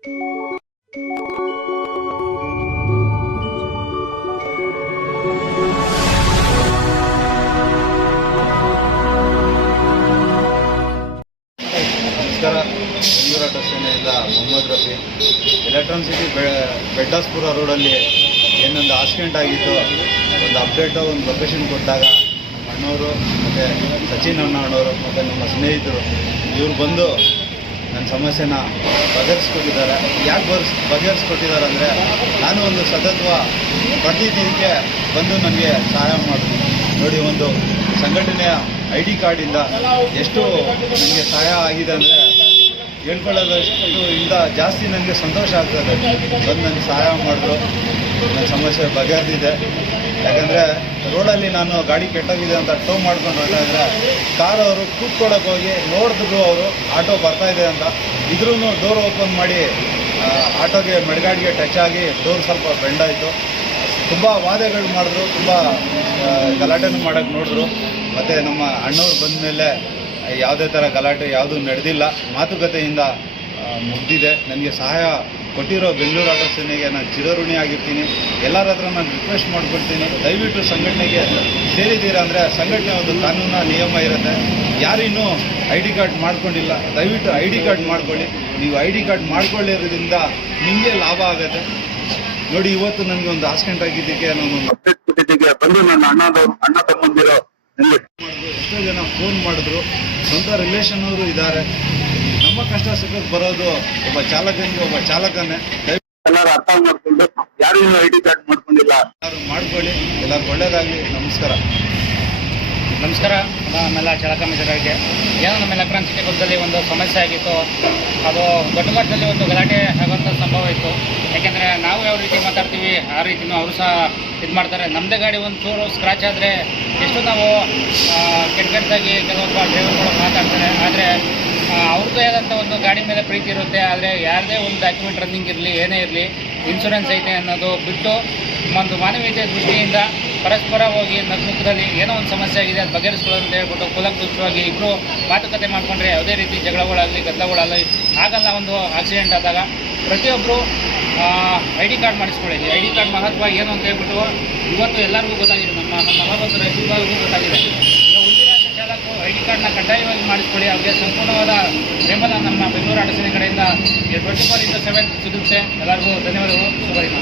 ನಮಸ್ಕಾರ. ಸೇನೆಯಿಂದ Mohammed Rafi. Electron city Beddaspura ರೋಡಲ್ಲಿ ಏನೊಂದು ಆಕ್ಸಿಡೆಂಟ್ ಆಗಿತ್ತು. ಒಂದು ಅಪ್ಡೇಟ್ ಒಂದು ಲೊಕೇಶನ್ ಕೊಟ್ಟಾಗ ಅಣ್ಣವರು ಮತ್ತು ಸಚಿನ್ ಅಣ್ಣ ಅಣ್ಣವರು ಮತ್ತು ನಮ್ಮ ಸ್ನೇಹಿತರು ಇವ್ರು ಬಂದು ನನ್ನ ಸಮಸ್ಯೆನ ಬಗೆಹರಿಸ್ಕೊಟ್ಟಿದ್ದಾರೆ. ಯಾಕೆ ಬರ್ಸ್ ಬಗೆಹರಿಸ್ಕೊಟ್ಟಿದ್ದಾರೆ ಅಂದರೆ ನಾನು ಒಂದು ಸತತ್ವ ಪ್ರತಿದಿನಕ್ಕೆ ಬಂದು ನನಗೆ ಸಹಾಯ ಮಾಡಿದ್ರು ನೋಡಿ, ಒಂದು ಸಂಘಟನೆಯ ಐ ಡಿ ಕಾರ್ಡಿಂದ ಎಷ್ಟು ನನಗೆ ಸಹಾಯ ಆಗಿದೆ ಅಂದರೆ ಹೇಳ್ಕೊಳ್ಳೋದಷ್ಟು ಇಂದ ಜಾಸ್ತಿ ನನಗೆ ಸಂತೋಷ ಆಗ್ತದೆ. ಬಂದು ನನಗೆ ಸಹಾಯ ಮಾಡಿದ್ರು ನನ್ನ ಸಮಸ್ಯೆ ಬಗೆಹರಿದಿದೆ. ಯಾಕಂದರೆ ರೋಡಲ್ಲಿ ನಾನು ಗಾಡಿ ಕೆಟ್ಟೋಗಿದೆ ಅಂತ ಟೋ ಮಾಡ್ಕೊಂಡು ಹೊರಟ ಇದ್ರೆ ಕಾರ್ ಅವರು ಕೂತ್ಕೊಳಕ್ಕೆ ಹೋಗಿ ನೋಡಿದ್ರು ಅವರು ಆಟೋ ಬರ್ತಾ ಇದೆ ಅಂತ. ಇದ್ರೂ ಡೋರ್ ಓಪನ್ ಮಾಡಿ ಆಟೋಗೆ ಮೆಡ್ಗಾಡಿಗೆ ಟಚ್ ಆಗಿ ಡೋರ್ ಸ್ವಲ್ಪ ಬೆಂಡಾಯಿತು ತುಂಬ ವಾದಗಳು ಮಾಡಿದ್ರು, ತುಂಬ ಗಲಾಟೆನೂ ಮಾಡೋಕ್ಕೆ ನೋಡಿದ್ರು. ಮತ್ತು ನಮ್ಮ ಅಣ್ಣವ್ರು ಬಂದ ಮೇಲೆ ಯಾವುದೇ ಥರ ಗಲಾಟೆ ಯಾವುದೂ ನಡೆದಿಲ್ಲ. ಮಾತುಕತೆಯಿಂದ ಮುಗಿದಿದೆ. ನನಗೆ ಸಹಾಯ ಕೊಟ್ಟಿರೋ ಬೆಂಗಳೂರು ಆಟೋ ಸೇನೆಗೆ ನಾನು ಚಿರಋಣಿ ಆಗಿರ್ತೀನಿ. ಎಲ್ಲರ ಹತ್ರ ನಾನು ರಿಕ್ವೆಸ್ಟ್ ಮಾಡ್ಕೊಳ್ತೀನಿ ದಯವಿಟ್ಟು ಸಂಘಟನೆಗೆ ಸೇರಿದ್ದೀರಾ ಅಂದರೆ ಸಂಘಟನೆ ಒಂದು ಕಾನೂನ, ನಿಯಮ ಇರುತ್ತೆ. ಯಾರಿನ್ನೂ ಐ ಡಿ ಕಾರ್ಡ್ ಮಾಡ್ಕೊಂಡಿಲ್ಲ. ದಯವಿಟ್ಟು ಐ ಡಿ ಕಾರ್ಡ್ ಮಾಡ್ಕೊಳ್ಳಿ. ನೀವು ಐ ಡಿ ಕಾರ್ಡ್ ಮಾಡ್ಕೊಳ್ಳಿರೋದ್ರಿಂದ ನಿಮಗೆ ಲಾಭ ಆಗುತ್ತೆ. ನೋಡಿ, ಇವತ್ತು ನನಗೆ ಒಂದು ಆಕ್ಸಿಡೆಂಟ್ ಆಗಿದ್ದಕ್ಕೆ ನಾನು ಬಂದು ನನ್ನ ಅಣ್ಣ ತಮ್ಮಂದಿರೋ ಜನ ಫೋನ್ ಮಾಡಿದ್ರು. ಸ್ವಂತ ರಿಲೇಷನ್ ಅವರು ಇದ್ದಾರೆ. ನಮ್ಮ ಕಷ್ಟ ಸುಖಕ್ಕೆ ಬರೋದು ಒಬ್ಬ ಚಾಲಕನಿಗೆ ಒಬ್ಬ ಚಾಲಕನೇ. ಎಲ್ಲರೂ ಅರ್ಥ ಮಾಡ್ಕೊಂಡು ಯಾರು ಐ ಡಿ ಕಾರ್ಡ್ ಮಾಡ್ಕೊಂಡಿಲ್ಲ. ಯಾರು ಮಾಡ್ಕೊಳ್ಳಿ ಎಲ್ಲರಿಗೂ ಒಳ್ಳೇದಾಗಲಿ. ನಮಸ್ಕಾರ. ನಮಸ್ಕಾರ ನಮ್ಮೆಲ್ಲ ಮಿತ್ರರಿಗೆ ಏನೋ ನಮ್ಮ ಎಲೆಕ್ಟ್ರಾನ್ ಸಿಟಿ ಬಸ್ಸಲ್ಲಿ ಒಂದು ಸಮಸ್ಯೆ ಆಗಿತ್ತು. ಅದು ದೊಡ್ಡ ಮಟ್ಟದಲ್ಲಿ ಒಂದು ಗಲಾಟೆ ಆಗುವಂಥ ಸಂಭವ ಇತ್ತು. ಯಾಕೆಂದರೆ ನಾವು ಯಾವ ರೀತಿ ಮಾತಾಡ್ತೀವಿ, ಆ ರೀತಿಯೂ ಅವರು ಸಹ ಇದು ಮಾಡ್ತಾರೆ. ನಮ್ಮದೇ ಗಾಡಿ ಒಂದು ಚೂರು ಸ್ಕ್ರಾಚ್ ಆದರೆ ಎಷ್ಟು ನಾವು ಕೆಟ್ಟ ಕೆಟ್ಟದಾಗಿ ಕೆಲವೊಬ್ಬ ಡ್ರೈವರ್ಗಳು ಮಾತಾಡ್ತಾರೆ. ಆದರೆ ಅವ್ರದ್ದೇ ಆದಂಥ ಒಂದು ಗಾಡಿ ಮೇಲೆ ಪ್ರೀತಿ ಇರುತ್ತೆ. ಆದರೆ ಯಾರದೇ ಒಂದು ಡಾಕ್ಯುಮೆಂಟ್ ರನ್ನಿಂಗ್ ಇರಲಿ, ಏನೇ ಇರಲಿ ಇನ್ಶೂರೆನ್ಸ್ ಐತೆ ಅನ್ನೋದು ಬಿಟ್ಟು ಒಂದು ಮಾನವೀಯತೆ ದೃಷ್ಟಿಯಿಂದ ಪರಸ್ಪರ ಹೋಗಿ ನಗ್ಮುಖದಲ್ಲಿ ಏನೋ ಒಂದು ಸಮಸ್ಯೆ ಆಗಿದೆ, ಅದು ಬಗೆಹರಿಸ್ಕೊಳ್ಳೋದು ಅಂತ ಹೇಳ್ಬಿಟ್ಟು ಕುಲಂಕುಷವಾಗಿ ಇಬ್ಬರು ಮಾತುಕತೆ ಮಾಡಿಕೊಂಡ್ರೆ ಯಾವುದೇ ರೀತಿ ಜಗಳಗಳಾಗಲಿ, ಗದ್ದಲಗಳಾಗಲಿ ಆಗಲ್ಲ ಒಂದು ಆಕ್ಸಿಡೆಂಟ್ ಆದಾಗ. ಪ್ರತಿಯೊಬ್ಬರು ಐ ಡಿ ಕಾರ್ಡ್ ಮಾಡಿಸ್ಕೊಳ್ಳಿ. ಐ ಡಿ ಕಾರ್ಡ್ ಮಹತ್ವ ಏನು ಅಂತ ಹೇಳ್ಬಿಟ್ಟು ಇವತ್ತು ಎಲ್ಲರಿಗೂ ಗೊತ್ತಾಗಿದೆ, ನಮ್ಮ ನಲವತ್ತು ರೈತರಿಗೂ ಗೊತ್ತಾಗಿದೆ. ಚಾಲಕರು ಐ ಡಿ ಕಾರ್ಡ್ನ ಕಡ್ಡಾಯವಾಗಿ ಮಾಡಿಸ್ಕೊಳ್ಳಿ. ಅವರಿಗೆ ಸಂಪೂರ್ಣವಾದ ಬೆಂಬಲ ನಮ್ಮ ಬೆಂಗಳೂರು ಅಡಸಿನ ಸೇನೆ ಕಡೆಯಿಂದ. ಟ್ವೆಂಟಿ ಫೋರ್ ಇಂಟು ಸೆವೆನ್ ಸಿಗುತ್ತೆ ಎಲ್ಲರಿಗೂ ಧನ್ಯವಾದಗಳು. ಶುಭದಿನ